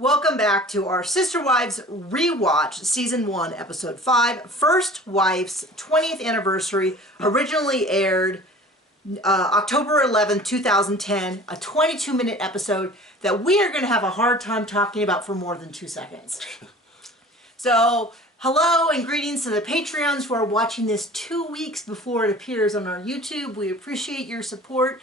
Welcome back to our Sister Wives Rewatch Season 1, Episode 5, First Wife's 20th Anniversary, originally aired October 11th, 2010, a 22-minute episode that we are going to have a hard time talking about for more than 2 seconds. So, hello and greetings to the Patreons who are watching this 2 weeks before it appears on our YouTube. We appreciate your support.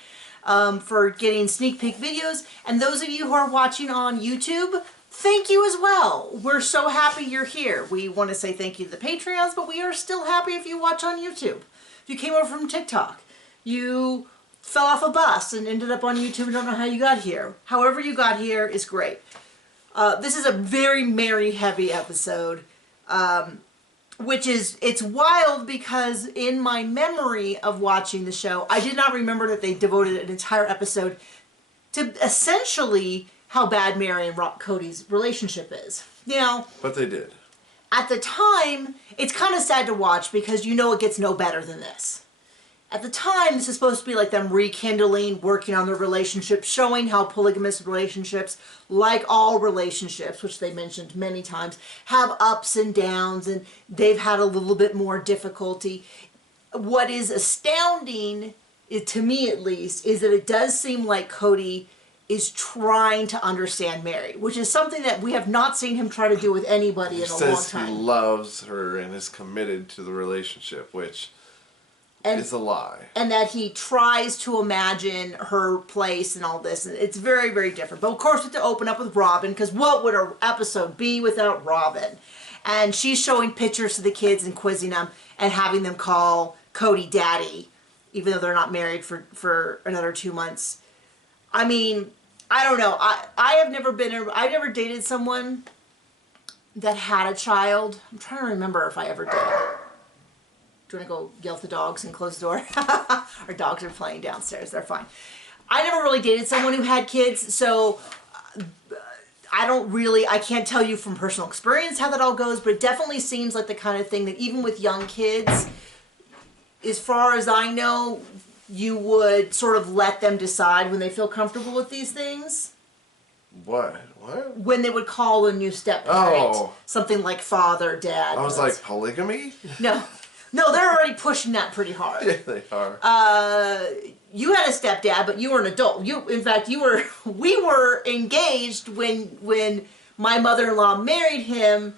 For getting sneak peek videos, and those of you who are watching on YouTube, thank you as well. We're so happy you're here. We want to say thank you to the Patreons, but we are still happy if you watch on YouTube. If you came over from TikTok, you fell off a bus and ended up on YouTube and don't know how you got here. However you got here is great. This is a very Mary heavy episode. It's wild because in my memory of watching the show, I did not remember that they devoted an entire episode to essentially how bad Mary and Cody's relationship is. Now, but they did. At the time, it's kind of sad to watch because you know it gets no better than this. At the time, this is supposed to be like them rekindling, working on their relationship, showing how polygamous relationships, like all relationships, which they mentioned many times, have ups and downs, and they've had a little bit more difficulty. What is astounding, to me at least, is that it does seem like Cody is trying to understand Mary, which is something that we have not seen him try to do with anybody in a long time. He says he loves her and is committed to the relationship, which... it's a lie. And that he tries to imagine her place and all this. And it's very, very different. But of course, we have to open up with Robyn, because what would an episode be without Robyn? And she's showing pictures to the kids and quizzing them and having them call Cody daddy, even though they're not married for another 2 months. I mean, I don't know. I've never dated someone that had a child. I'm trying to remember if I ever did. Do you want to go yell at the dogs and close the door? Our dogs are playing downstairs. They're fine. I never really dated someone who had kids, so I can't tell you from personal experience how that all goes, but it definitely seems like the kind of thing that even with young kids, as far as I know, you would sort of let them decide when they feel comfortable with these things. What? When they would call a new step-parent. Something like father, dad. I was like, polygamy? No. No, they're already pushing that pretty hard. Yeah, they are. You had a stepdad, but you were an adult. We were engaged when my mother-in-law married him,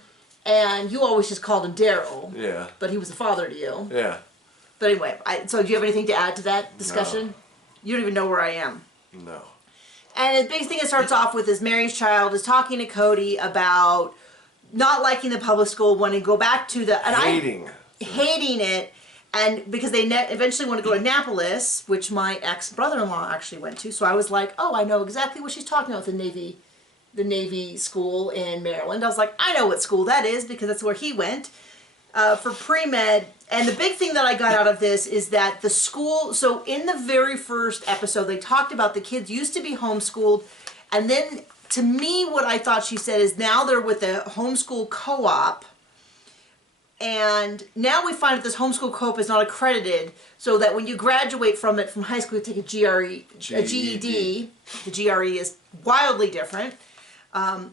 and you always just called him Daryl. Yeah. But he was a father to you. Yeah. But anyway, so do you have anything to add to that discussion? No. You don't even know where I am. No. And the big thing it starts off with is Mary's child is talking to Cody about not liking the public school, wanting to go back to the... hating it, and because they eventually want to go to Annapolis, which my ex-brother-in-law actually went to, so I was like, oh, I know exactly what she's talking about with the Navy school in Maryland. I was like, I know what school that is because that's where he went for pre-med. And the big thing that I got out of this is that the school, so in the very first episode, they talked about the kids used to be homeschooled, and then to me what I thought she said is now they're with a homeschool co-op. And now we find that this homeschool co-op is not accredited, so that when you graduate from high school, you take a GED. The GRE is wildly different.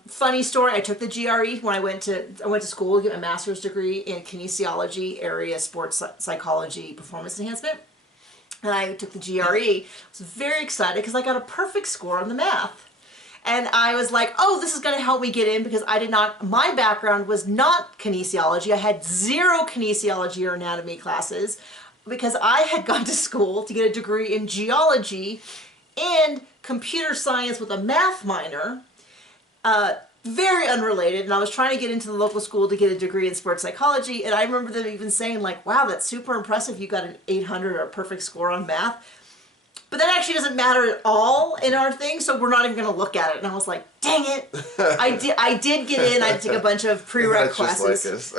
Funny story, I took the GRE when I went to school to get my master's degree in kinesiology, area sports psychology, performance enhancement. And I took the GRE. I was very excited because I got a perfect score on the math. And I was like, oh, this is going to help me get in because my background was not kinesiology. I had 0 kinesiology or anatomy classes because I had gone to school to get a degree in geology and computer science with a math minor. Very unrelated. And I was trying to get into the local school to get a degree in sports psychology. And I remember them even saying like, wow, that's super impressive. You got an 800 or a perfect score on math. But that actually doesn't matter at all in our thing, so we're not even going to look at it. And I was like, dang it. I did get in. I had to take a bunch of prereq classes.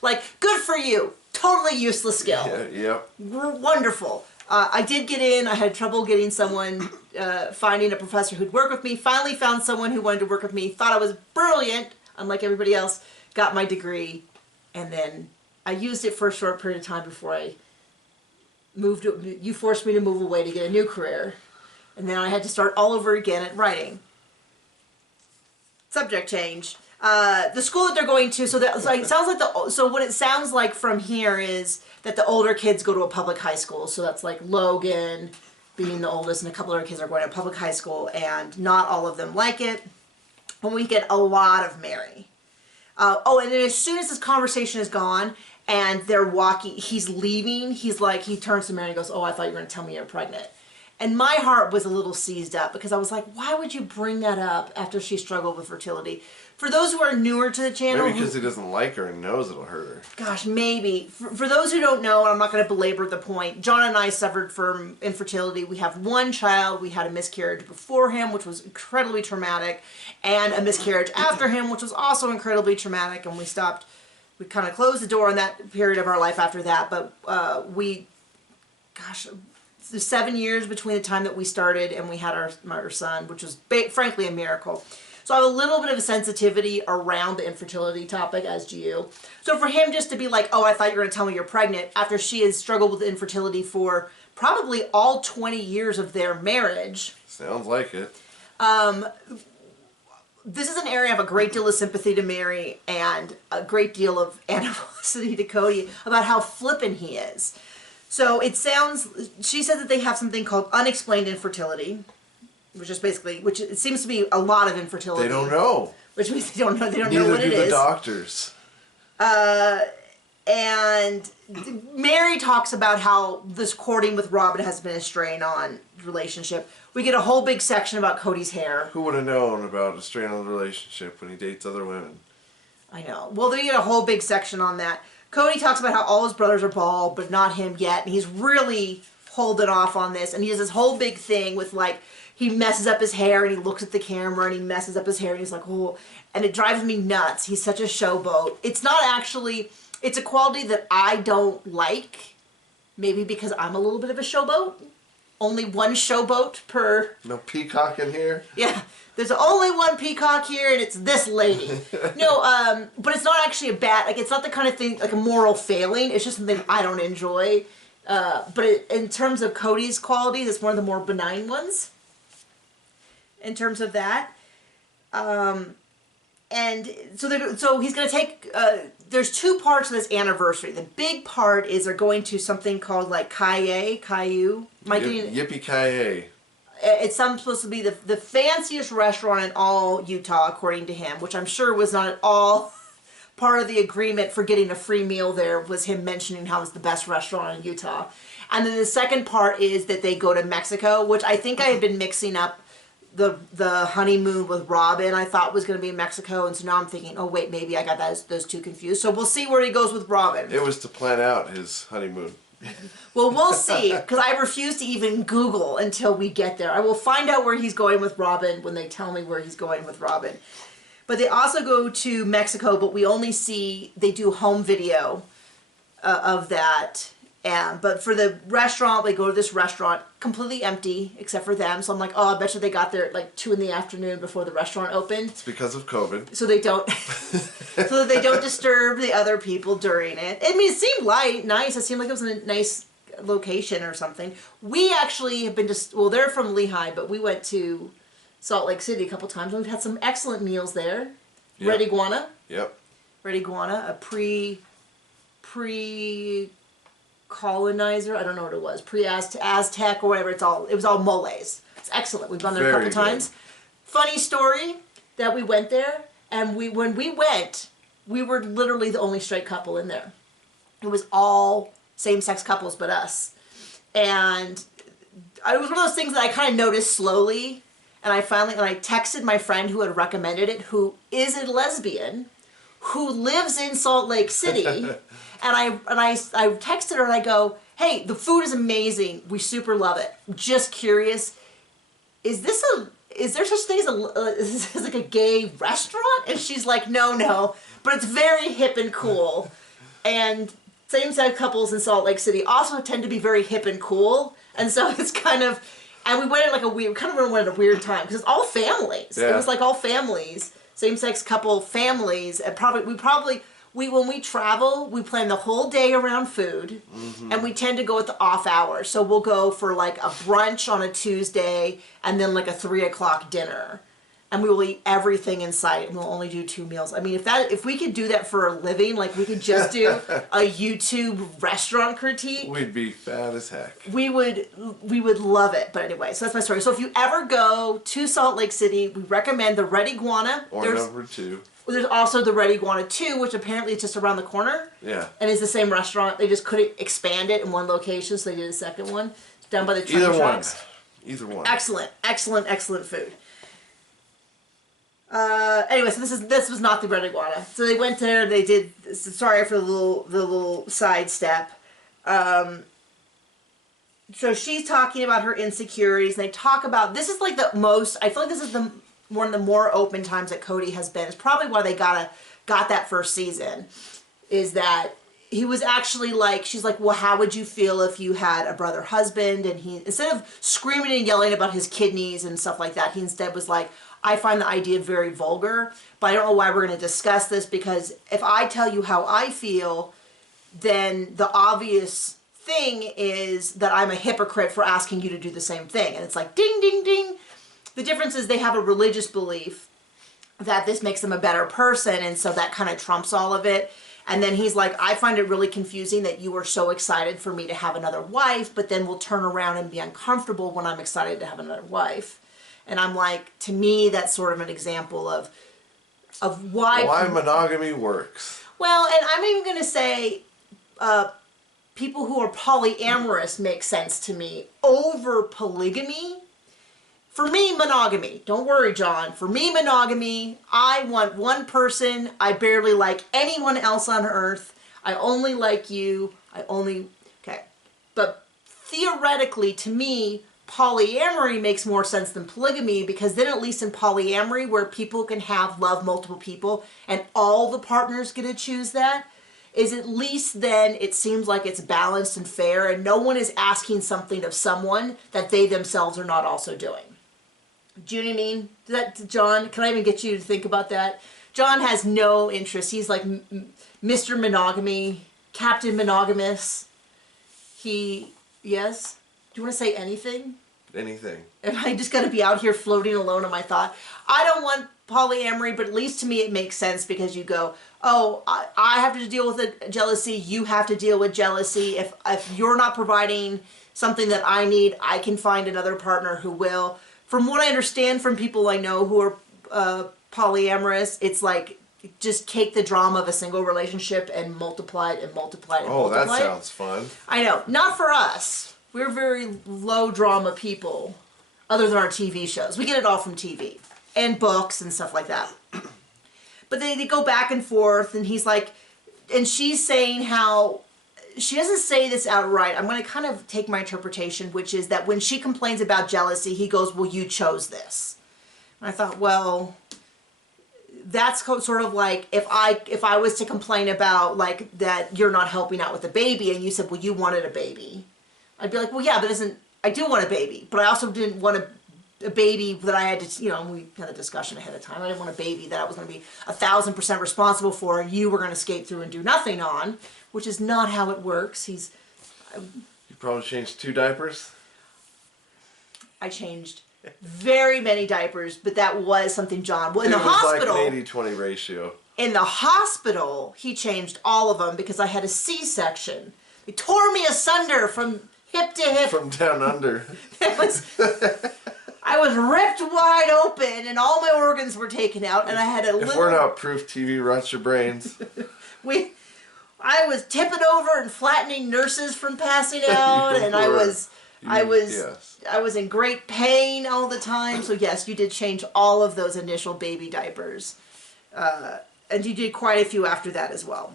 Like, good for you. Totally useless skill. Yeah, yep. Wonderful. I did get in. I had trouble getting someone, finding a professor who'd work with me. Finally found someone who wanted to work with me. Thought I was brilliant, unlike everybody else. Got my degree. And then I used it for a short period of time before I... you forced me to move away to get a new career, and then I had to start all over again at writing. subject change. The school that they're going to, so it sounds like so what it sounds like from here is that the older kids go to a public high school. So that's like Logan being the oldest, and a couple other kids are going to public high school, and not all of them like it. And we get a lot of Mary. And then as soon as this conversation is gone and they're walking, he's leaving, he turns to Mary and goes, "Oh, I thought you were going to tell me you're pregnant." And my heart was a little seized up because I was like, why would you bring that up after she struggled with fertility? For those who are newer to the channel... Maybe because he doesn't like her and knows it'll hurt her. Gosh, maybe. For those who don't know, I'm not going to belabor the point, John and I suffered from infertility. We have one child. We had a miscarriage before him, which was incredibly traumatic, and a miscarriage after him, which was also incredibly traumatic, and we kind of closed the door on that period of our life after that, but there's 7 years between the time that we started and we had our son, which was frankly a miracle. So I have a little bit of a sensitivity around the infertility topic, as do you. So for him just to be like, "Oh, I thought you were going to tell me you're pregnant," after she has struggled with infertility for probably all 20 years of their marriage. Sounds like it. This is an area I have a great deal of sympathy to Mary and a great deal of animosity to Cody about how flippant he is. So she said that they have something called unexplained infertility, which it seems to be a lot of infertility. They don't know. Which means they don't know what it is. Neither do the doctors. And Mary talks about how this courting with Robyn has been a strain on the relationship. We get a whole big section about Cody's hair. Who would have known about a strain on the relationship when he dates other women? I know. Well, they get a whole big section on that. Cody talks about how all his brothers are bald, but not him yet. And he's really holding off on this. And he has this whole big thing with he messes up his hair and he looks at the camera and he messes up his hair and he's like, "Oh," and it drives me nuts. He's such a showboat. It's not actually, it's a quality that I don't like. Maybe because I'm a little bit of a showboat. Only one showboat per... No peacock in here? Yeah. There's only one peacock here, and it's this lady. No, but it's not actually a bad... it's not the kind of thing, like a moral failing. It's just something I don't enjoy. But in terms of Cody's qualities, it's one of the more benign ones. In terms of that. And so he's going to take... there's two parts of this anniversary. The big part is they're going to something called Caillou. Yippee-ki-yay. It's supposed to be the fanciest restaurant in all Utah, according to him, which I'm sure was not at all part of the agreement for getting a free meal there, was him mentioning how it's the best restaurant in Utah. And then the second part is that they go to Mexico, which I think I had been mixing up the honeymoon with Robyn. I thought was going to be in Mexico, and so now I'm thinking, oh wait, maybe I got those two confused. So we'll see where he goes with Robyn. It was to plan out his honeymoon. Well, we'll see, because I refuse to even Google until we get there. I will find out where he's going with Robyn when they tell me where he's going with Robyn. But they also go to Mexico, but we only see, they do home video of that. But for the restaurant, they go to this restaurant, completely empty, except for them. So I'm like, oh, I bet you they got there at 2 p.m. before the restaurant opened. It's because of COVID. So they don't, so that they don't disturb the other people during it. I mean, it seemed nice. It seemed like it was in a nice location or something. We actually have been they're from Lehigh, but we went to Salt Lake City a couple times, and we've had some excellent meals there. Yep. Red Iguana. Yep. Red Iguana, a pre colonizer, I don't know what it was, Aztec or whatever. It was all moles. It's excellent. We've gone there a couple times. Funny story that we went there, and when we went, we were literally the only straight couple in there. It was all same-sex couples but us. And it was one of those things that I kind of noticed slowly, and I texted my friend who had recommended it, who is a lesbian, who lives in Salt Lake City. And I texted her and I go, hey, the food is amazing. We super love it. Just curious, is there such thing as like a gay restaurant? And she's like, no, but it's very hip and cool. And same-sex couples in Salt Lake City also tend to be very hip and cool. And so it's kind of, and we went at a weird time because it's all families. Yeah. It was like all families, same-sex couple families, and when we travel, we plan the whole day around food, and we tend to go at the off hours. So we'll go for a brunch on a Tuesday, and then a 3 o'clock dinner. and we will eat everything in sight, and we'll only do 2 meals. I mean, if we could do that for a living, like we could just do a YouTube restaurant critique, we'd be fat as heck. We would love it. But anyway, so that's my story. So if you ever go to Salt Lake City, we recommend the Red Iguana. Or number 2. There's also the Red Iguana 2, which apparently is just around the corner. Yeah. And it's the same restaurant. They just couldn't expand it in one location, so they did a second one. It's down by the train tracks. Either one. Excellent, excellent, excellent food. Anyway, so this was not the Red Iguana. So they went there. They did. Sorry for the little sidestep. So she's talking about her insecurities, and they talk about, this is like the most. I feel like this is one of the more open times that Cody has been. It's probably why they got that first season. Is that he was actually like, she's like, well, how would you feel if you had a brother husband? And he, instead of screaming and yelling about his kidneys and stuff like that, he instead was like, I find the idea very vulgar, but I don't know why we're going to discuss this, because if I tell you how I feel, then the obvious thing is that I'm a hypocrite for asking you to do the same thing. And it's like, ding, ding, ding. The difference is they have a religious belief that this makes them a better person, and so that kind of trumps all of it. And then he's like, I find it really confusing that you are so excited for me to have another wife, but then we'll turn around and be uncomfortable when I'm excited to have another wife. And I'm like, to me, that's sort of an example of why monogamy works. Well, and I'm even going to say people who are polyamorous make sense to me over polygamy. For me, monogamy. Don't worry, John. For me, monogamy. I want one person. I barely like anyone else on earth. I only like you. Okay. But theoretically, to me, polyamory makes more sense than polygamy, because then at least in polyamory, where people can love multiple people and all the partners get to choose that, is at least then it seems like it's balanced and fair, and no one is asking something of someone that they themselves are not also doing. Do you know what I mean? John, can I even get you to think about that? John has no interest. He's like Mr. Monogamy, Captain Monogamous. Yes? Do you want to say anything? Anything. Am I just going to be out here floating alone in my thought? I don't want polyamory, but at least to me it makes sense, because you go, oh, I have to deal with the jealousy, you have to deal with jealousy. If you're not providing something that I need, I can find another partner who will. From what I understand from people I know who are polyamorous, it's like, just take the drama of a single relationship and multiply it and multiply it and multiply it. Oh, that sounds fun. I know. Not for us. We're very low drama people, other than our TV shows. We get it all from TV and books and stuff like that. But they go back and forth, and he's like, and she's saying how, she doesn't say this outright. I'm going to kind of take my interpretation, which is that when she complains about jealousy, he goes, well, you chose this. And I thought, well, that's sort of like if I was to complain about like that you're not helping out with the baby, and you said, well, you wanted a baby. I'd be like, well, yeah, but I do want a baby, but I also didn't want a baby that I had to, we had a discussion ahead of time. I didn't want a baby that I was going to be 1,000% responsible for, and you were going to skate through and do nothing on, which is not how it works. You probably changed 2 diapers? I changed very many diapers, but that was something John, well, in the hospital. It was like an 80-20 ratio. In the hospital, he changed all of them because I had a C-section. They tore me asunder from hip to hip. From down under. I was ripped wide open, and all my organs were taken out, and I had a little... If we're not proof TV rots your brains. I was tipping over and flattening nurses from passing out, and I was in great pain all the time. So yes, you did change all of those initial baby diapers, and you did quite a few after that as well.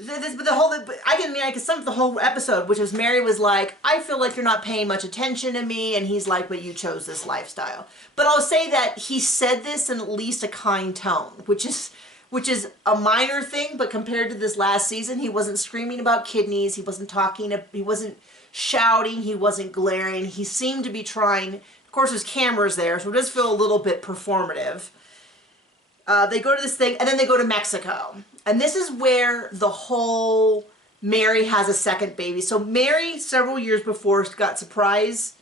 I could sum up the whole episode, which is Mary was like, I feel like you're not paying much attention to me, and he's like, but you chose this lifestyle. But I'll say that he said this in at least a kind tone, which is a minor thing, but compared to this last season, he wasn't screaming about kidneys, he wasn't shouting, he wasn't glaring, he seemed to be trying. Of course, there's cameras there, so it does feel a little bit performative. They go to this thing, and then they go to Mexico. And this is where the whole Mary has a second baby. So Mary, several years before, got surprise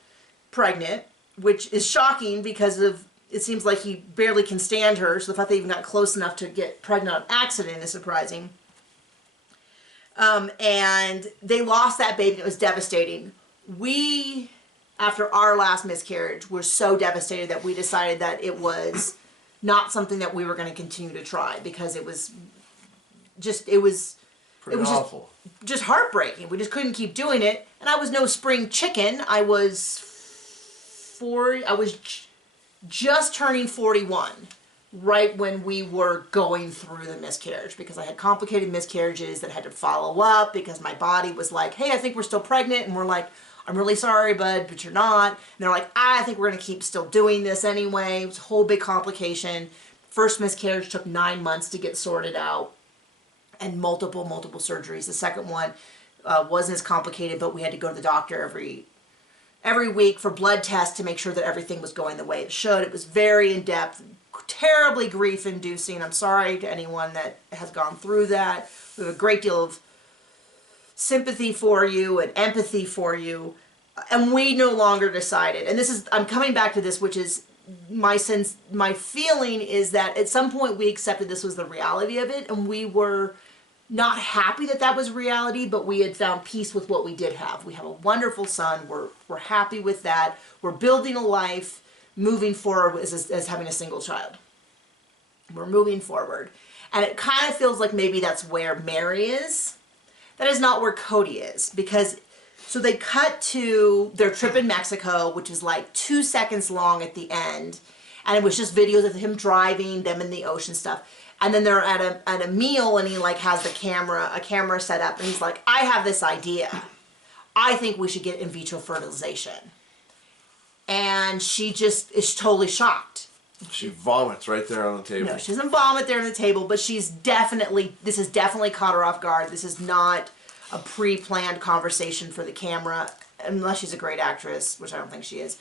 pregnant. which is shocking because it seems like he barely can stand her. So the fact they even got close enough to get pregnant on accident is surprising. And they lost that baby. And it was devastating. We, after our last miscarriage, were so devastated that we decided that it was not something that we were going to continue to try because it was awful. Just heartbreaking. We just couldn't keep doing it. And I was no spring chicken. I was just turning 41 right when we were going through the miscarriage because I had complicated miscarriages that had to follow up because my body was like, hey, I think we're still pregnant. And we're like, I'm really sorry, bud, but you're not. And they're like, I think we're going to keep still doing this anyway. It was a whole big complication. First miscarriage took 9 months to get sorted out and multiple surgeries. The second one wasn't as complicated, but we had to go to the doctor every week for blood tests to make sure that everything was going the way it should. It was very in-depth, terribly grief-inducing. I'm sorry to anyone that has gone through that. We have a great deal of sympathy for you and empathy for you. And we no longer decided, and I'm coming back to this, which is my feeling is that at some point we accepted this was the reality of it, and we were not happy that that was reality, but we had found peace with what we did have. We have a wonderful son. We're happy with that. We're building a life moving forward as having a single child. We're moving forward. And it kind of feels like maybe that's where Mary is. That is not where Cody is. So they cut to their trip in Mexico, which is like 2 seconds long at the end. And it was just videos of him driving, them in the ocean stuff. And then they're at a meal and he like has a camera set up and he's like, I have this idea. I think we should get in vitro fertilization. And she just is totally shocked. She vomits right there on the table. No, she doesn't vomit there on the table, but this has definitely caught her off guard. This is not a pre-planned conversation for the camera, unless she's a great actress, which I don't think she is.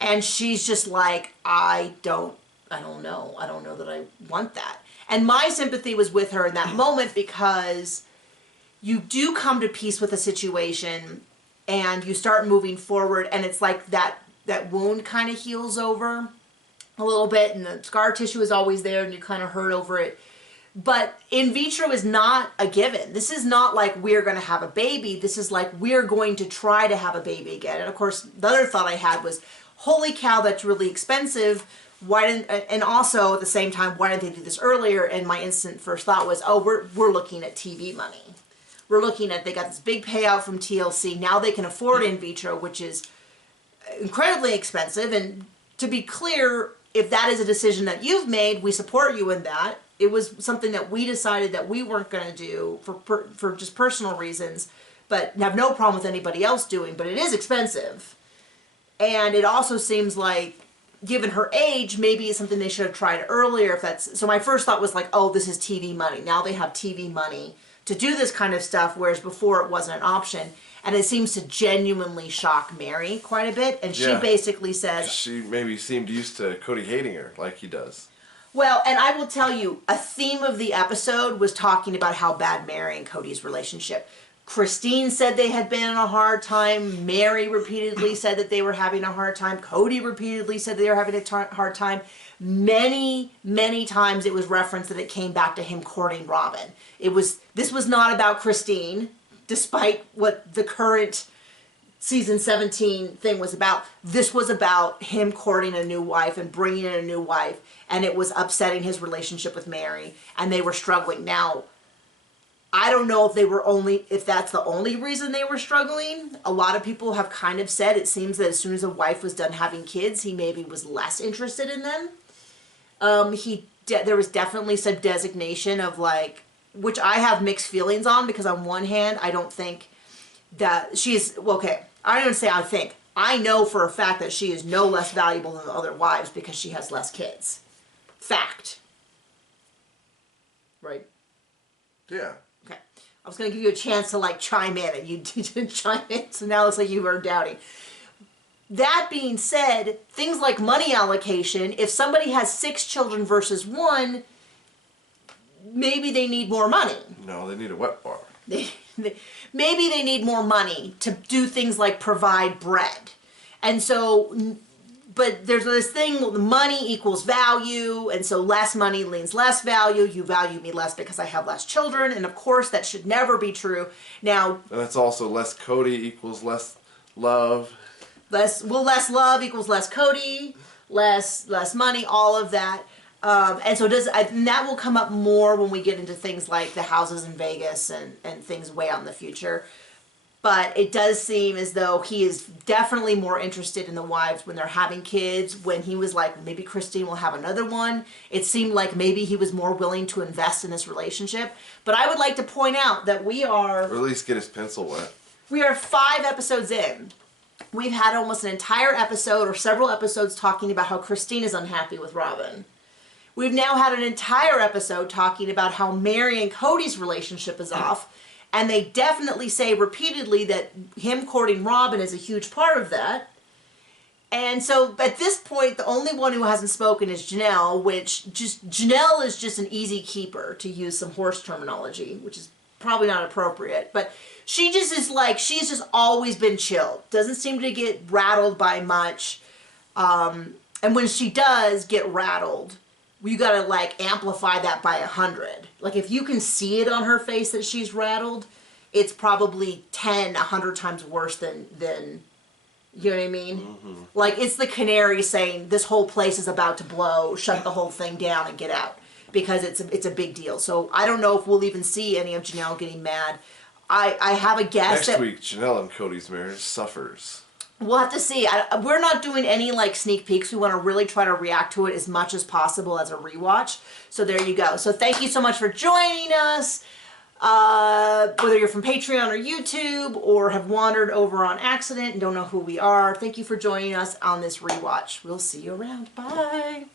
And she's just like, I don't know. I don't know that I want that. And my sympathy was with her in that moment because you do come to peace with a situation and you start moving forward and it's like that wound kind of heals over a little bit and the scar tissue is always there and you kind of hurt over it. But in vitro is not a given. This is not like we're going to have a baby. This is like we're going to try to have a baby again. And of course, the other thought I had was, holy cow, that's really expensive. And also at the same time, why didn't they do this earlier? And my instant first thought was, oh, we're looking at TV money. We're looking at, they got this big payout from TLC. Now they can afford in vitro, which is incredibly expensive. And to be clear, if that is a decision that you've made, we support you in that. It was something that we decided that we weren't going to do for just personal reasons, but have no problem with anybody else doing, but it is expensive. And it also seems like, given her age, maybe it's something they should have tried earlier. So my first thought was like, oh, this is TV money. Now they have TV money to do this kind of stuff, whereas before it wasn't an option. And it seems to genuinely shock Mary quite a bit. And she basically says... She maybe seemed used to Cody hating her like he does. Well, and I will tell you, a theme of the episode was talking about how bad Mary and Cody's relationship. Christine said they had been in a hard time. Mary repeatedly said that they were having a hard time. Cody repeatedly said they were having a hard time. Many, many times it was referenced that it came back to him courting Robyn. This was not about Christine, despite what the current season 17 thing was about. This was about him courting a new wife and bringing in a new wife, and it was upsetting his relationship with Mary, and they were struggling. Now, I don't know if that's the only reason they were struggling. A lot of people have kind of said it seems that as soon as a wife was done having kids, he maybe was less interested in them. There was definitely some designation of like, which I have mixed feelings on, because on one hand, I don't think that she's, well, okay, I don't even say I think. I know for a fact that she is no less valuable than the other wives because she has less kids. Fact. Right? Yeah. Okay. I was going to give you a chance to like chime in and you didn't chime in, so now it's like you were doubting. That being said, things like money allocation, if somebody has 6 children versus 1, maybe they need more money. No, they need a wet bar. Maybe they need more money to do things like provide bread. And so but there's this thing, well, the money equals value, and so less money means less value. You value me less because I have less children, and of course that should never be true. Now, and that's also less Cody equals less love. Less love equals less Cody, less money, all of that. And so and that will come up more when we get into things like the houses in Vegas and things way out in the future. But it does seem as though he is definitely more interested in the wives when they're having kids. When he was like, maybe Christine will have another one, it seemed like maybe he was more willing to invest in this relationship. But I would like to point out that we are... Or at least get his pencil wet. We are 5 episodes in. We've had almost an entire episode or several episodes talking about how Christine is unhappy with Robyn. We've now had an entire episode talking about how Mary and Cody's relationship is off. And they definitely say repeatedly that him courting Robyn is a huge part of that. And so at this point, the only one who hasn't spoken is Janelle, Janelle is just an easy keeper, to use some horse terminology, which is probably not appropriate. But she just is like, she's just always been chill. Doesn't seem to get rattled by much. And when she does get rattled, you gotta like amplify that by 100. Like if you can see it on her face that she's rattled, it's probably 100 times worse than you know what I mean? Mm-hmm. Like it's the canary saying this whole place is about to blow, shut the whole thing down and get out, because it's a big deal. So I don't know if we'll even see any of Janelle getting mad. I have a guess next week Janelle and Cody's marriage suffers. We'll have to see. We're not doing any like sneak peeks. We want to really try to react to it as much as possible as a rewatch. So there you go. So thank you so much for joining us. Whether you're from Patreon or YouTube or have wandered over on accident and don't know who we are, thank you for joining us on this rewatch. We'll see you around. Bye.